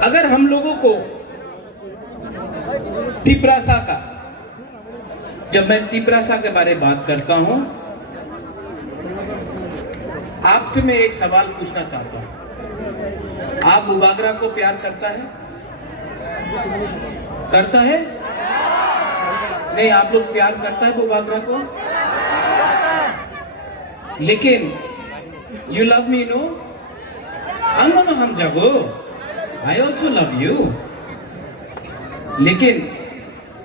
अगर हम लोगों को तिपरासा का, जब मैं तिपरासा के बारे में बात करता हूं, आपसे मैं एक सवाल पूछना चाहता हूं। आप बुबागरा को प्यार करता है? करता है? नहीं, आप लोग प्यार करता है बुबागरा को? लेकिन you love me, no? No, हम जगो, आई ऑल्सो लव यू। लेकिन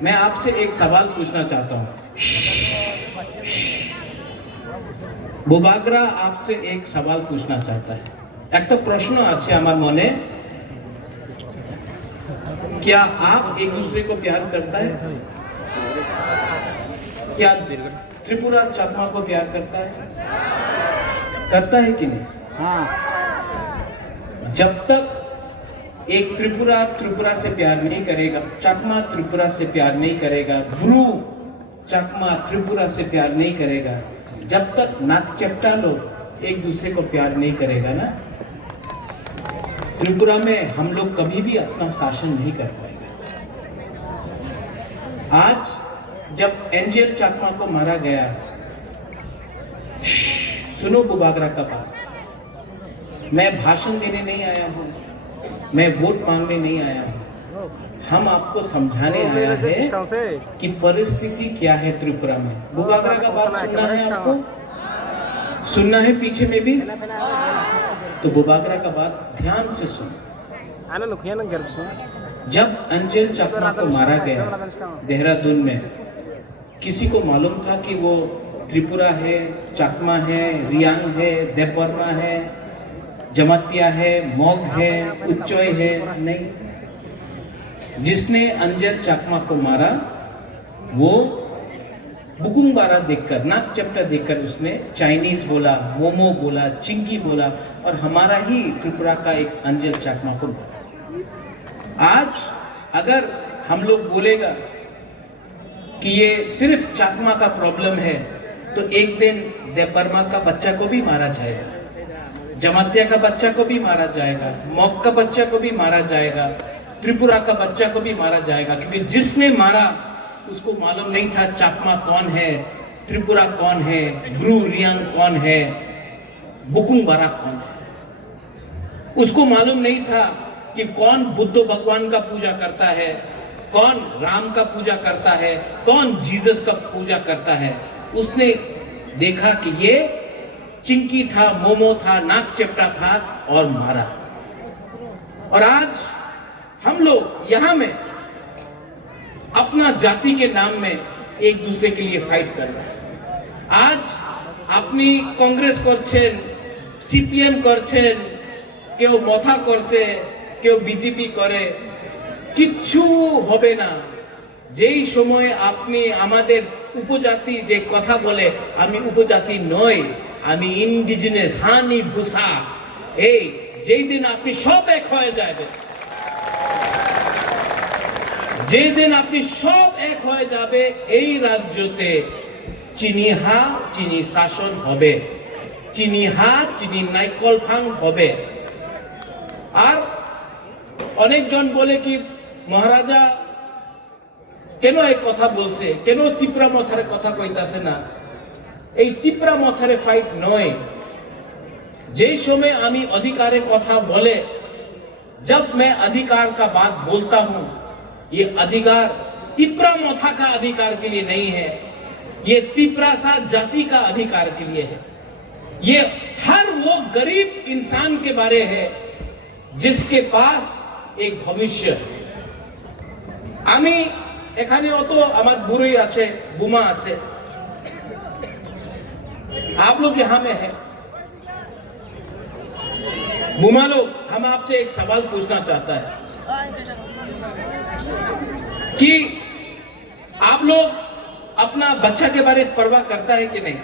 मैं आपसे एक सवाल पूछना चाहता हूं। बुबागरा आपसे एक सवाल पूछना चाहता है। एक तो प्रश्न आछे आमार मने, क्या आप एक दूसरे को प्यार करता है? क्या त्रिपुरा चाकमा को प्यार करता है? करता है कि नहीं? हाँ। जब तक एक त्रिपुरा से प्यार नहीं करेगा, चाकमा त्रिपुरा से प्यार नहीं करेगा, ब्रू चाकमा त्रिपुरा से प्यार नहीं करेगा, जब तक नागचेप्टा लोग एक दूसरे को प्यार नहीं करेगा ना, त्रिपुरा में हम लोग कभी भी अपना शासन नहीं कर पाएंगे। आज जब एंजेल चाकमा को मारा गया, सुनो बुबागरा का बात, मैं भाषण देने नहीं आया हूं, मैं वोट मांगने नहीं आया हूं, हम आपको समझाने आया है कि परिस्थिति क्या है त्रिपुरा में। बुबागरा का बात सुनना है आपको? सुनना है पीछे में भी? तो बुबागरा का बात ध्यान से सुनो। जब अंजेल चाकमा को मारा गया देहरादून में, किसी को मालूम था कि वो त्रिपुरा है, चाकमा है, रियांग है, देपरमा है, जमातिया है, मोग है, उच्चोय है? नहीं। जिसने अंजेल चाकमा को मारा वो बुकुंबारा देखकर, नागचेप्टा देखकर उसने चाइनीज बोला, मोमो बोला, चिंकी बोला, और हमारा ही त्रिपुरा का एक अंजेल चाकमा को बोला। आज अगर हम लोग बोलेगा कि ये सिर्फ चाकमा का प्रॉब्लम है, तो एक दिन देपरमा का बच्चा को भी मारा जाएगा, जमातिया का बच्चा को भी मारा जाएगा, मोग का बच्चा को भी मारा जाएगा, त्रिपुरा का बच्चा को भी मारा जाएगा, क्योंकि जिसने मारा उसको मालूम नहीं था चाकमा कौन है, त्रिपुरा कौन है, ब्रू रियांग कौन है, बुकुंबारा कौन है। उसको मालूम नहीं था कि कौन बुद्ध भगवान का पूजा करता है, कौन राम का पूजा करता है, कौन जीसस का पूजा करता है। उसने देखा कि ये चिंकी था, मोमो था, नागचेप्टा था और मारा। और आज हम लोग यहां में अपना जाति के नाम में एक दूसरे के लिए फाइट कर रहे हैं। आज अपनी कांग्रेस करছেন, সিপিএম করছেন, কেউ মথা করছে, কেউ বিজেপি করে, কিচ্ছু হবে না। যেই সময়ে আপনি আমাদের উপজাতি যে কথা বলে, আমি উপজাতি নই, আমি ইন্ডিজিনাস হানি বুসা, এই যেই দিন আপনি সব এক হয়ে যাবে, যেই দিন আপনি সব এক হয়ে যাবে, এই রাজ্যতে চিনিহা চিনি শাসন হবে, চিনিহা চিনি নাইকল ফাং হবে। আর অনেকজন বলে কি মহারাজা কেন এই কথা বলছে, কেন তিপ্রা মথারে কথা কইতাছে না? এই তিপ্রা মথারে ফাইট নয়। যেই সময় আমি अधिकारे কথা বলে, जब मैं अधिकार का बात बोलता हूं, ये अधिकार तिप्रा मोथा का अधिकार के लिए नहीं है, ये तिप्रासा जाति का अधिकार के लिए है। ये हर वो गरीब इंसान के बारे है जिसके पास एक भविष्य। আমি এখানে অত আমার বুড়ি আছে, বুমা আছে, आप लोग यहां में है। बुमा लोग, हम आपसे एक सवाल पूछना चाहता है कि आप लोग अपना बच्चा के बारे में परवाह करता है कि नहीं?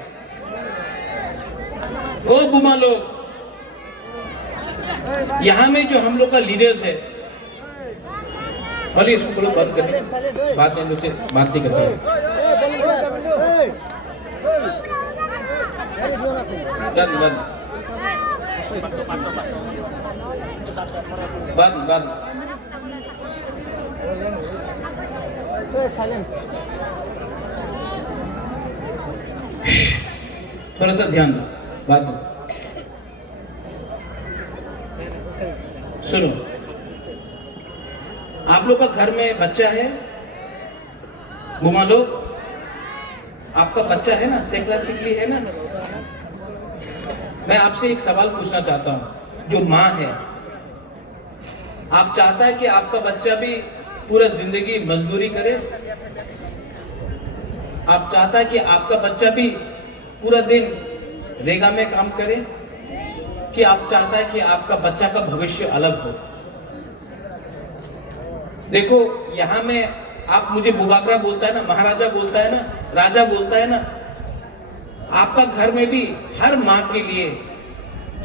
ओ बुमा लोग, यहां में जो हम लोग का लीडर्स है, भले इसको लोग बात करने, बात में लोग से बात नहीं करते। बंद बंद थोड़ा सा ध्यान दो बात दो सुनो आप लोग का घर में बच्चा है घुमा लो आपका बच्चा है ना सेकला सिकली है ना मैं आपसे एक सवाल पूछना चाहता हूं जो माँ है आप चाहता है कि आपका बच्चा भी पूरा जिंदगी मजदूरी करे आप चाहता है कि आपका बच्चा भी पूरा दिन रेगा में काम करे कि आप चाहता है कि आपका बच्चा का भविष्य अलग हो देखो यहां में आप मुझे बुबागरा बोलता है ना महाराजा बोलता है ना राजा बोलता है ना आपका घर में भी हर माँ के लिए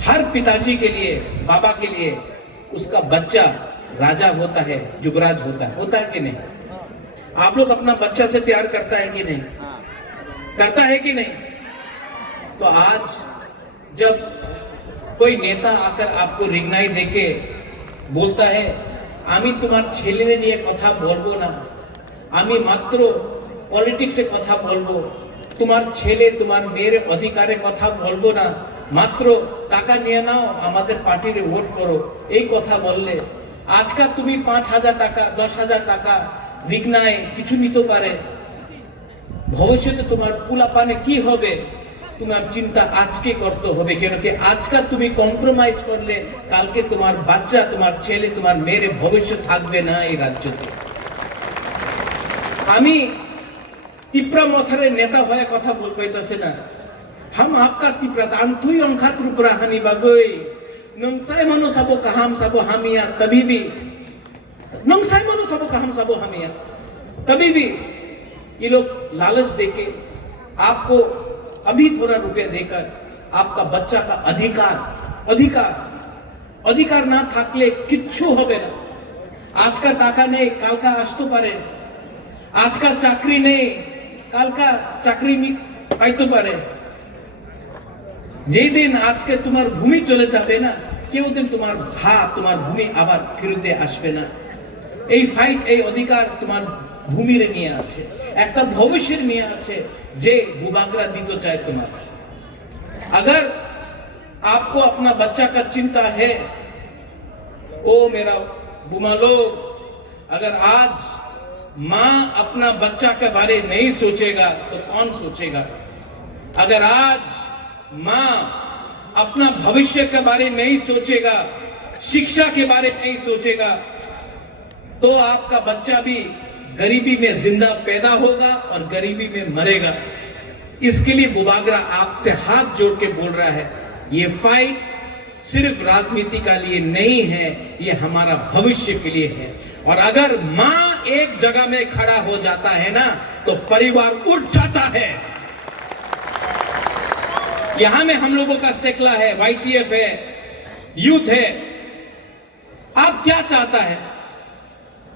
हर पिताजी के लिए बाबा के लिए उसका बच्चा राजा होता है युवराज होता है कि नहीं आप लोग अपना बच्चा से प्यार करता है कि नहीं करता है कि नहीं तो आज जब कोई नेता आकर आपको रिगनाई देके बोलता है आमी तुम्हार छेलेर निये कथा बोलबो ना आमी मात्र पलिटिक्से कथा बोलबो तुम्हार छेले तुम्हार मेয়ের अधिकारे कथा बोलबो ना मात्र टाका निये नाओ आमादेर पार्टिरे वोट करो এই কথা বললে আজকা তুমি 5000 টাকা 10000 টাকা রিগনায় কিছু নিতে পারে ভবিষ্যতে তোমার পুলাপানে কি হবে তোমার চিন্তা আজকে করতে হবে কেন কি আজকা তুমি কম্প্রোমাইজ করলে কালকে তোমার বাচ্চা তোমার ছেলে তোমার মেয়ের ভবিষ্যৎ থাকবে না এই রাজ্যতে আমি টিপ্রা মথারের নেতা হয়ে কথা কইতাছে না हम आपका टिप्रा अंथुई अंखात रुपरा हानि बागोय नंसाय मनो साबो काहाम साबो हामिया तभी भी नंसाय मनो साबो काहाम साबो हामिया तभी भी ये लोग लालच देके आपको अभी थोड़ा रुपया देकर आपका बच्चा का अधिकार ना থাকলে কিচ্ছু হবে না আজকা টাকা নেই কালকা আসতে পারে আজকা চাকরি নেই কালকা চাকরি পাইতে পারে যেই দিন আজকে তোমার ভূমি চলে যাবে না কেউ দিন তোমার তোমার ভূমি আবার ফিরতে আসবে না এই ফাইট এই অধিকার তোমার ভূমির নিয়ে আছে একটা ভবিষ্যের নিয়ে আছে যে বুবাগরা দিতে চায় তোমার अगर आपको अपना बच्चा का चिंता है ओ मेरा बुमालो अगर आज माँ अपना बच्चा के बारे नहीं सोचेगा तो कौन सोचेगा अगर आज माँ अपना भविष्य के बारे नहीं सोचेगा शिक्षा के बारे में नहीं सोचेगा तो आपका बच्चा भी गरीबी में जिंदा पैदा होगा और गरीबी में मरेगा इसके लिए बुबागरा आपसे हाथ जोड़ के बोल रहा है ये फाइट सिर्फ राजनीति का लिए नहीं है ये हमारा भविष्य के लिए है और अगर माँ एक जगह में खड़ा हो जाता है ना तो परिवार उठ जाता है यहां में हम लोगों का सेकला है वाईटीएफ है यूथ है आप क्या चाहता है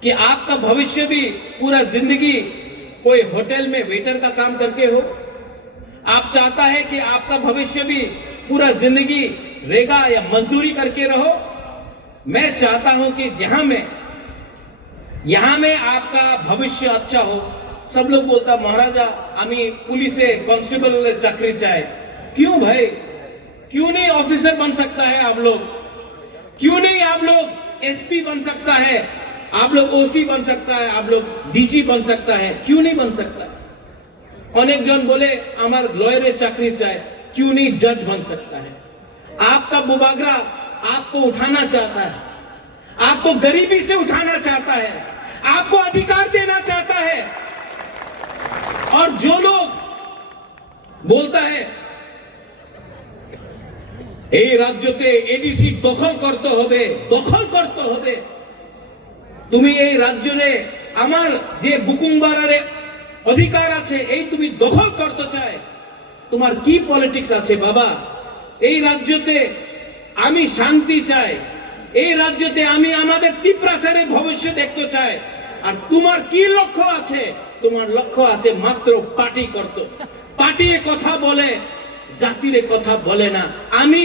कि आपका भविष्य भी पूरा जिंदगी कोई होटल में वेटर का काम करके हो आप चाहता है कि आपका भविष्य भी पूरा जिंदगी रेगा या मजदूरी करके रहो मैं चाहता हूं कि यहां में आपका भविष्य अच्छा हो सब लोग बोलता महाराजा आमी पुलिसे कांस्टेबल चाकरी चाहे क्यों भाई क्यों नहीं ऑफिसर बन सकता है आप लोग क्यों नहीं आप लोग एसपी बन सकता है आप लोग ओसी बन सकता है आप लोग डीजी बन सकता है क्यों नहीं बन सकता अनेक जन बोले हमार लॉयर चाकरी चाहे क्यों नहीं जज बन सकता है आपका बुबागरा आपको उठाना चाहता है आपको गरीबी से उठाना चाहता है आपको अधिकार देना चाहता है और जो लोग बोलता है এই রাজ্যতে এডিসি দখল করতে হবে তুমি এই রাজ্যে আমার যে বুকুংবারারে অধিকার আছে এই তুমি দখল করতে চায় তোমার কি পলিটিক্স আছে বাবা এই রাজ্যতে আমি শান্তি চাই এই রাজ্যতে আমি আমাদের ত্রিপ্রাসারের ভবিষ্য দেখতে চাই আর তোমার কি লক্ষ্য আছে তোমার লক্ষ্য আছে মাত্র পার্টি করতে পার্টির কথা বলে জাতির কথা বলে না আমি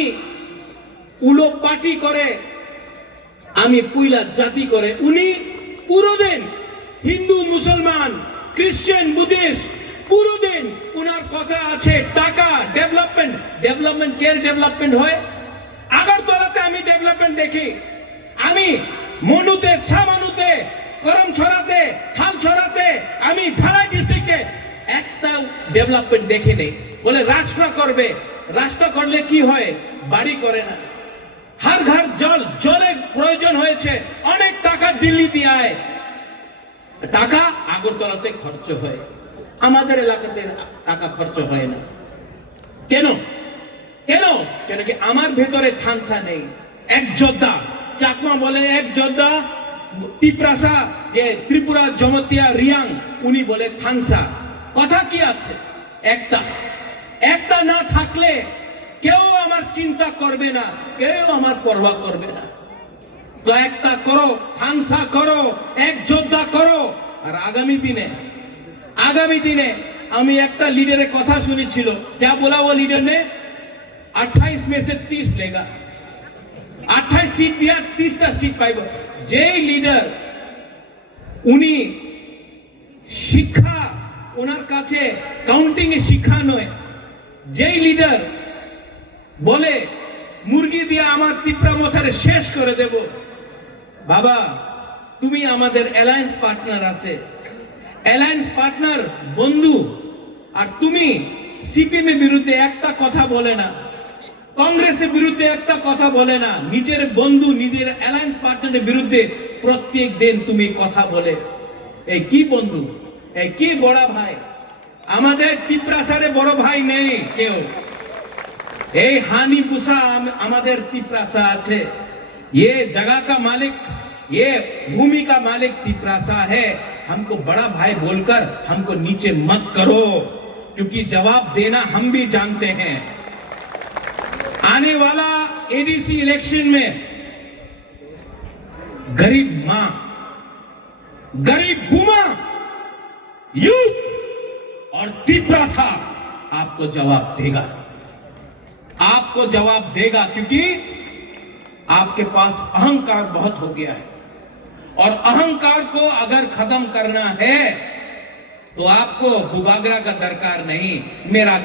উলো পার্টি করে, আমি পুইলা জাতি করে। উনি পুরো দিন হিন্দু মুসলমান খ্রিস্টান বুদ্ধিস্ট পুরো দিন উনার কথা আছে টাকা ডেভেলপমেন্ট। ডেভেলপমেন্ট কে ডেভেলপমেন্ট হয়? আগরতলাতে আমি ডেভেলপমেন্ট দেখি, আমি মনুতে ছামানুতে করমছড়াতে থালছড়াতে আমি ঢালাই ডিস্ট্রিক্টে একটা ডেভেলপমেন্ট দেখি নেই। বলে রাস্তা করবে, রাস্তা করলে কি হয়? বাড়ি করে না। हर घर জল, জলের প্রয়োজন হয়েছে, অনেক টাকা দিল্লি দিয়ে আয়, টাকা আগরতলাতে খরচ হয়, আমাদের এলাকাতে টাকা খরচ হয় না। কেন? কেন? কেন কি আমার ভেতরে থানসা নেই। এক যোদ্ধা, চাকমা বলে এক যোদ্ধা, তিপ্রাসা যে ত্রিপুরা জমতিয়া রিয়াং উনি বলে থানসা। কথা কি আছে? একটা একটা না থাকলে কেউ আমার চিন্তা করবে না, কেউ আমার পরোয়া করবে না। তো একটা করো, থানসা করো, এক যোদ্ধা করো। আর আগামী দিনে আমি একটা লিডারের কথা শুনেছিল, क्या बोला वो लीडर ने? 28 में से 30 लेगा, 28 सीट दिया, 30টা सीट পাইব। যেই লিডার উনি শিক্ষা ওনার কাছে কাউন্টিং এ শিক্ষা নয়, যেই লিডার বলে মুরগি দিয়ে আমার তিপ্রা মথারে শেষ করে দেব, বাবা তুমি আমাদের অ্যালায়েন্স পার্টনার আছে, অ্যালায়েন্স পার্টনার বন্ধু, আর তুমি সিপিএম এর বিরুদ্ধে একটা কথা বলে না, কংগ্রেসের বিরুদ্ধে একটা কথা বলে না, নিজের বন্ধু নিজের অ্যালায়েন্স পার্টনারের বিরুদ্ধে প্রত্যেক দিন তুমি কথা বলে। এই কি বন্ধু, এই কি বড় ভাই? আমাদের তিপ্রাসারে বড় ভাই নেই কেউ। এই हानि बुसा আমাদের तिप्रासा আছে। ये जगह का मालिक, ये भूमि का मालिक तिप्रासा है। हमको बड़ा भाई बोलकर हमको नीचे मत करो, क्योंकि जवाब देना हम भी जानते हैं। आने वाला एडीसी इलेक्शन में गरीब मां, गरीब बुमा, यूथ और तिप्रासा आपको जवाब देगा, आपको जवाब देगा, क्योंकि आपके पास अहंकार बहुत हो गया है। और अहंकार को अगर खत्म करना है तो आपको बुबागरा का दरकार नहीं। मेरा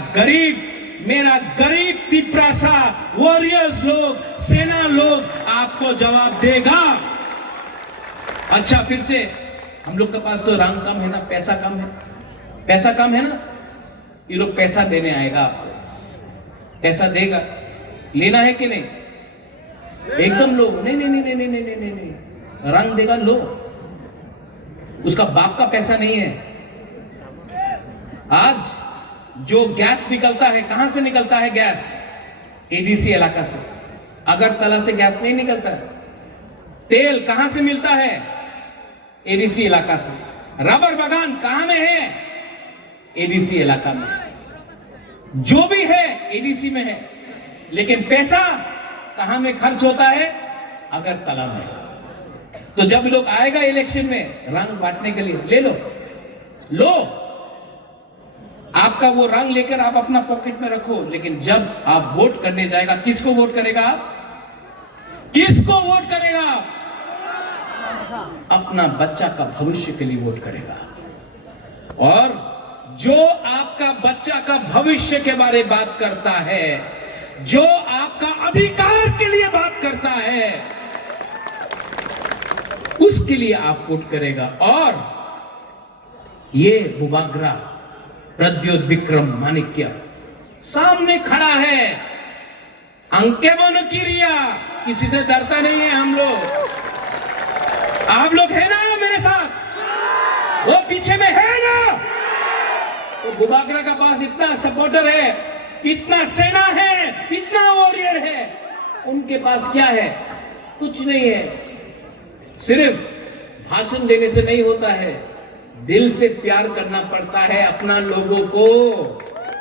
गरीब तिप्रासा वॉरियर्स लोग, सेना लोग आपको जवाब देगा। अच्छा, फिर से हम लोग के पास तो रंग कम है ना, पैसा कम है, पैसा कम है ना, ये लोग पैसा देने आएगा आपको, पैसा देगा, लेना है कि नहीं? एकदम लो। नहीं नहीं नहीं नहीं नहीं नहीं नहीं नहीं, रंग देगा लो, उसका बाप का पैसा नहीं है। आज जो गैस निकलता है, कहां से निकलता है गैस? एडीसी इलाका से। अगरतला से गैस नहीं निकलता है। तेल कहां से मिलता है? एडीसी इलाका से। रबर बागान कहां में है? एडीसी इलाका में। जो भी है एडीसी में है, लेकिन पैसा कहां में खर्च होता है? अगरतला में। तो जब लोग आएगा इलेक्शन में रंग बांटने के लिए, ले लो, आपका वो रंग लेकर आप अपना पॉकेट में रखो, लेकिन जब आप वोट करने जाएगा, किसको वोट करेगा? किसको वोट करेगा? अपना बच्चा का भविष्य के लिए वोट करेगा। और जो आपका बच्चा का भविष्य के बारे में बात करता है, जो आपका अधिकार के लिए बात करता है, उसके लिए आप वोट करेगा। और ये बुबागरा प्रद्योत विक्रम माणिक्य सामने खड़ा है, अंके बनो किरिया, किसी से डरता नहीं है हम लोग। आप लोग है ना मेरे साथ? वो पीछे में है ना? तो बुबागरा का पास इतना सपोर्टर है, इतना सेना है, इतना वॉरियर है, उनके पास क्या है? कुछ नहीं है। सिर्फ भाषण देने से नहीं होता है, दिल से प्यार करना पड़ता है अपना लोगों को।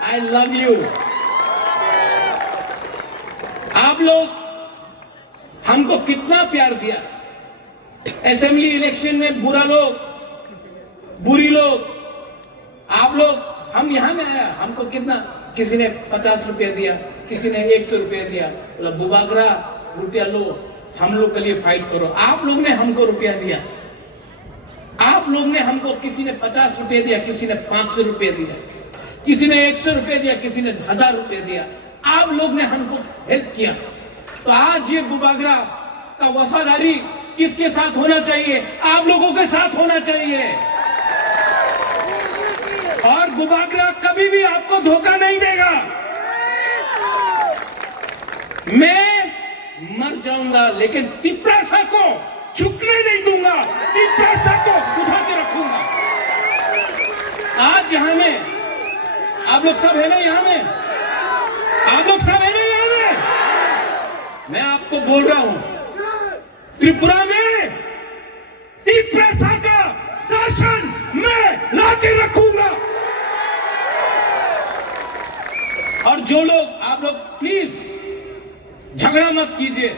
I love you. आप लोग हमको कितना प्यार दिया। असेंबली इलेक्शन में बुरा लोग, बुरी लोग, आप लोग, हम यहां में आया, हमको कितना, किसी ने 50 रुपया दिया, किसी ने 100 रुपया दिया, बोला बुबागरा रुपया लो, हम लोग के लिए फाइट करो। आप लोग ने हमको रुपया दिया, आप लोग ने हमको, किसी ने 50 रुपये दिया, किसी ने 500 रुपये दिया, किसी ने 100 रुपये दिया, किसी ने 1000 रुपये दिया। आप लोग ने हमको हेल्प किया। तो आज ये बुबागरा का वफादारी किसके साथ होना चाहिए? आप लोगों के साथ होना चाहिए। और बुबागरा कभी भी आपको धोखा नहीं देगा। मैं मर जाऊंगा लेकिन तिपरासा को झुकने नहीं दूंगा, तिपरासा को उठा के रखूंगा। आज यहां में आप लोग सब है ना, यहां में आप लोग सब है ना यहां में, मैं आपको बोल रहा हूं, त्रिपुरा में तिपरासा का शासन मैं लाके रखूंगा। और जो लोग, आप लोग प्लीज झगड़ा मत कीजिए।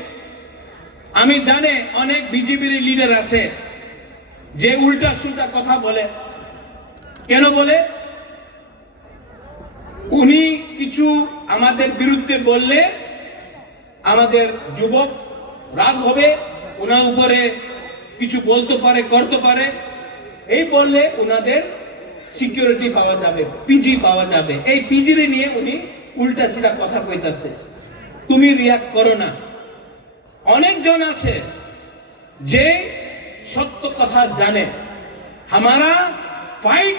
আমি জানে অনেক বিজেপির লিডার আছে যে উল্টা সুল্টা কথা বলে। কেন বলে? উনি কিছু আমাদের বিরুদ্ধে বললে আমাদের যুবক রাগ হবে, ওনার উপরে কিছু বলতে পারে, করতে পারে। এই বললে ওনাদের সিকিউরিটি পাওয়া যাবে, পিজি পাওয়া যাবে। এই পিজিরে নিয়ে উনি উল্টা সিধা কথা কইতাছে। তুমি রিয়াক্ট করো না। अनेक जन आछे जे सत्य कथा जाने। हमारा फाइट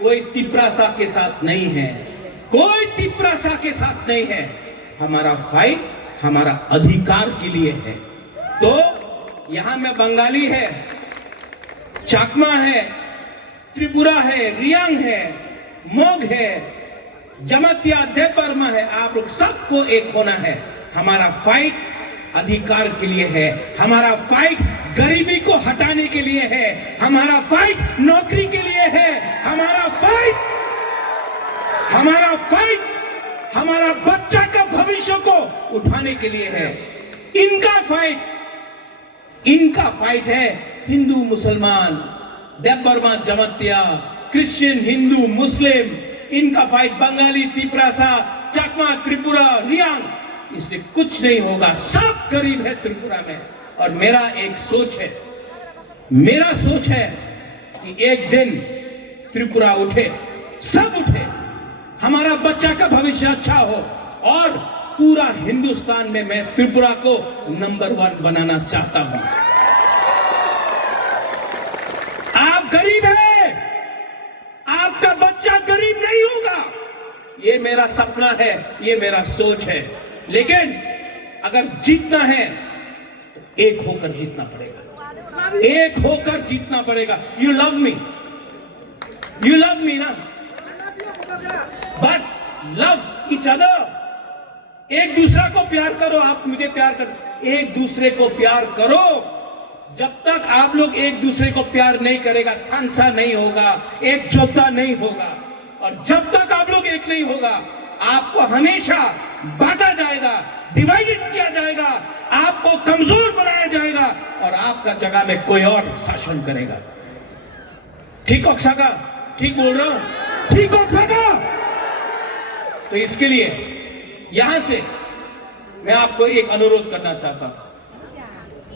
कोई तिपरासा के साथ नहीं है, कोई तिपरासा के साथ नहीं है। हमारा फाइट हमारा अधिकार के लिए है। तो यहां में बंगाली है, चाकमा है, त्रिपुरा है, रियांग है, मोग है, जमातिया, देवबर्मा है। आप लोग सबको एक होना है। हमारा फाइट अधिकार के लिए है, हमारा फाइट गरीबी को हटाने के लिए है, हमारा फाइट नौकरी के लिए है, हमारा फाइट हमारा बच्चा का भविष्य को उठाने के लिए है। इनका फाइट है हिंदू मुसलमान, देवबर्मा, जमातिया, क्रिश्चियन, हिंदू, मुस्लिम। इनका फाइट बंगाली, तिपरासा, चाकमा, त्रिपुरा, रियांग, इससे कुछ नहीं होगा। सब गरीब है त्रिपुरा में। और मेरा एक सोच है, मेरा सोच है कि एक दिन त्रिपुरा उठे, सब उठे, हमारा बच्चा का भविष्य अच्छा हो। और पूरा हिंदुस्तान में मैं त्रिपुरा को नंबर 1 बनाना चाहता हूं। आप गरीब हैं, आपका बच्चा गरीब नहीं होगा, ये मेरा सपना है, ये मेरा सोच है। लेकिन अगर जीतना है तो एक होकर जीतना पड़ेगा, एक होकर जीतना पड़ेगा। यू लव मी ना, बट लव ईच अदर। एक दूसरे को प्यार करो, आप मुझे प्यार करो, एक दूसरे को प्यार करो। जब तक आप लोग एक दूसरे को प्यार नहीं करेगा, खानसा नहीं होगा, एकजुटता नहीं होगा। और जब तक आप लोग एक नहीं होगा, आपको हमेशा बांटा जाएगा, डिवाइडेड किया जाएगा, आपको कमजोर बनाया जाएगा और आपका जगह में कोई और शासन करेगा। ठीक होगा? ठीक बोल रहा हूं? ठीक होगा? तो इसके लिए यहां से मैं आपको एक अनुरोध करना चाहता हूं।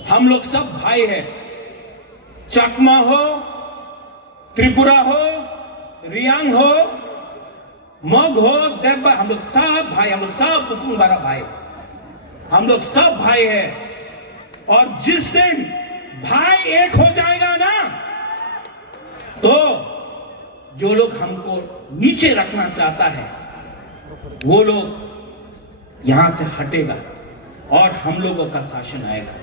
हम लोग सब भाई हैं, चकमा हो, त्रिपुरा हो, रियांग हो, मग हो, देवबा, हम लोग सब भाई, हम लोग सब बुकुंग बारा भाई, हम लोग सब भाई हैं। और जिस दिन भाई एक हो जाएगा ना, तो जो लोग हमको नीचे रखना चाहता है वो लोग यहां से हटेगा और हम लोगों का शासन आएगा।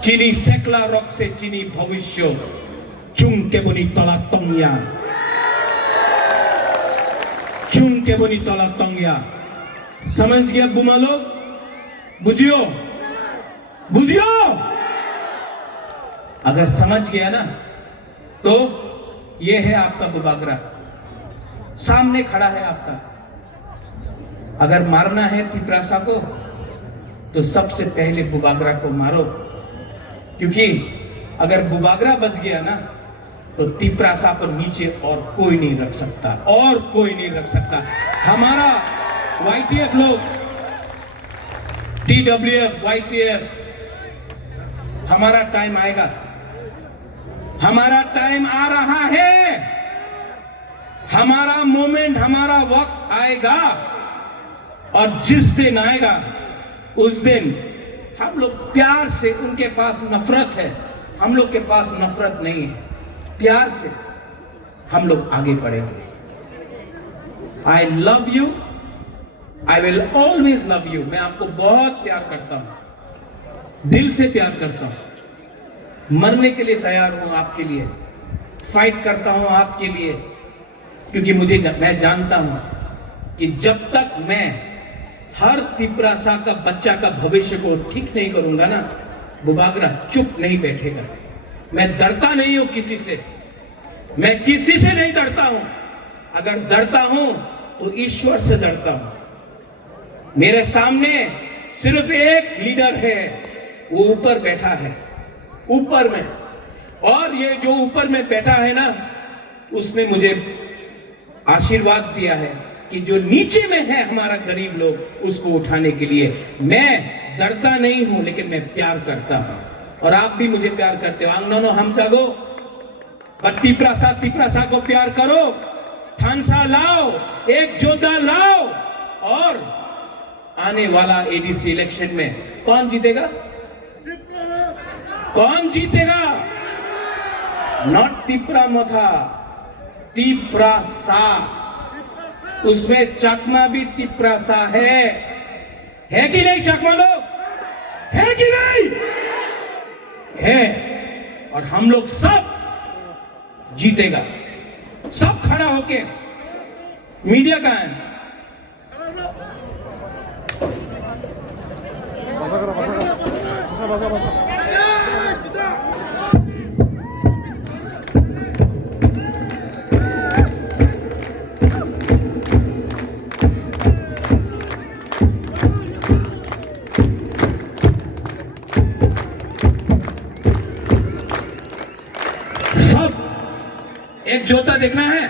चीनी सेकला रॉक से चीनी भविष्य चुंग के बुनी तला तंगिया, चुंग के बुनी तला तंगिया। समझ गया बुमा लोग? बुझियो, बुझियो। अगर समझ गया ना तो ये है आपका बुबागरा, सामने खड़ा है आपका। अगर मारना है तिपरासा को तो सबसे पहले बुबागरा को मारो, क्योंकि अगर बुबागरा बच गया ना तो तिपरासा पर नीचे और कोई नहीं रख सकता, और कोई नहीं रख सकता। हमारा YTF लोग TWF, YTF, हमारा टाइम आएगा, हमारा टाइम आ रहा है, हमारा मोमेंट, हमारा वक्त आएगा। और जिस दिन आएगा उस दिन हम लोग प्यार से, उनके पास नफरत है, हम लोग के पास नफरत नहीं है, प्यार से हम लोग आगे बढ़ेंगे। I love you, I will always love you. मैं आपको बहुत प्यार करता हूं, दिल से प्यार करता हूं, मरने के लिए तैयार हूं आपके लिए, फाइट करता हूं आपके लिए, क्योंकि मैं जानता हूं कि जब तक मैं हर तिपरासा का बच्चा का भविष्य को ठीक नहीं करूंगा ना, बुबागरा चुप नहीं बैठेगा। मैं डरता नहीं हूं किसी से, मैं किसी से नहीं डरता हूं। अगर डरता हूं तो ईश्वर से डरता हूं। मेरे सामने सिर्फ एक लीडर है, वो ऊपर बैठा है, ऊपर में, और ये जो ऊपर में बैठा है ना, उसने मुझे आशीर्वाद दिया है कि जो नीचे में है हमारा गरीब लोग, उसको उठाने के लिए। मैं डरता नहीं हूं, लेकिन मैं प्यार करता हूं, और आप भी मुझे प्यार करते हो। आंगनो हम जागो, तिपरासा को प्यार करो, थानसा लाओ, एक जोधा लाओ, और आने वाला एडीसी इलेक्शन में कौन जीतेगा? कौन जीतेगा? नॉट तिपरा मोथा, तिपरासा। उसमें चकमा भी तिपरासा है कि नहीं? चकमा लोग है कि नहीं? है। और हम लोग सब जीतेगा, सब खड़ा होके। मीडिया कहां है? एक जोता देखना है,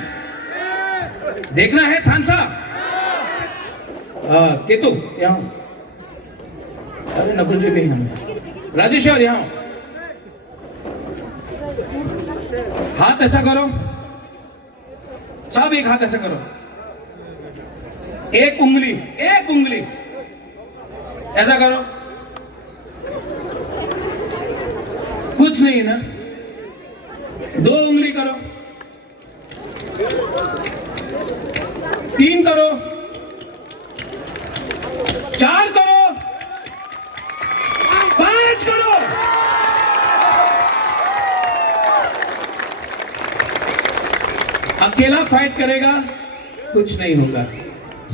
देखना है थानसा। केतु यहाँ, अरे नकुल जी भी यहाँ, राजेश्वर यहाँ। हाथ ऐसा करो, सब एक हाथ ऐसा करो, एक उंगली ऐसा करो। कुछ नहीं ना, दो उंगली करो, 3 करो, 4 करो, 5 करो। अकेला फाइट करेगा कुछ नहीं होगा,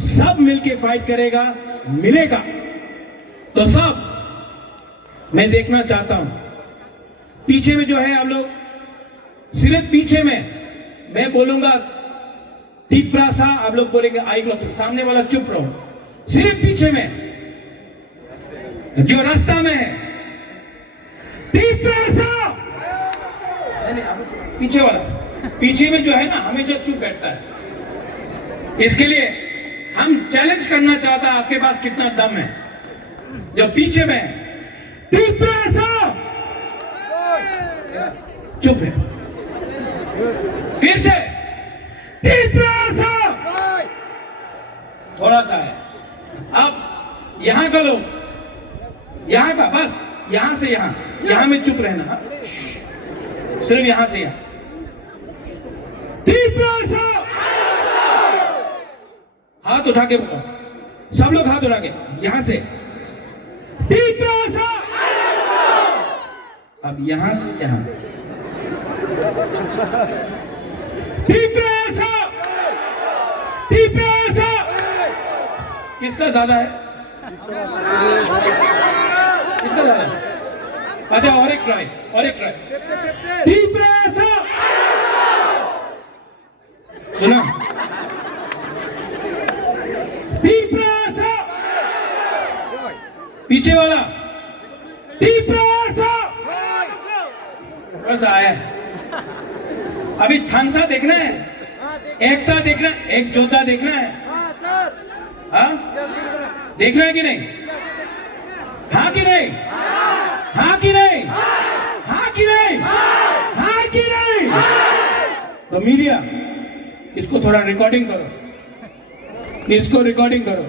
सब मिलके फाइट करेगा, मिलेगा तो सब। मैं देखना चाहता हूं पीछे में जो है आप लोग, सिर्फ पीछे में मैं बोलूंगा तिपरासा, आप लोग बोलेंगे आई लो, तो सामने वाला चुप रहो। सिर्फ पीछे में जो रास्ता में है तिपरासा, पीछे वाला, पीछे में जो है ना हमेशा चुप बैठता है। इसके लिए हम चैलेंज करना चाहता है आपके पास कितना दम है। जो पीछे में है तिपरासा चुप है, फिर से तिपरासा थोड़ा सा है। अब यहां का लोग, यहां का बस, यहां से यहां में चुप रहना, सिर्फ यहां से यहां। तिपरासा हाथ उठा के बोलो, सब लोग हाथ उठा के, यहां से तिपरासा। अब यहां से यहां तिपरासा, तिपरासा। किसका ज्यादा है? किसका ज्यादा है? अच्छा, और एक ट्राई, तिपरासा। सुना? तिपरासा। पीछे वाला तिपरासा। थोड़ा आया। अभी थानसा देखना है, एकता देखना, एक जोधा देखना है। हाँ, देखना है कि नहीं? हाँ कि नहीं? हाँ कि नहीं? हाँ कि नहीं? हाँ कि नहीं? तो मीडिया, इसको थोड़ा रिकॉर्डिंग करो, इसको रिकॉर्डिंग करो।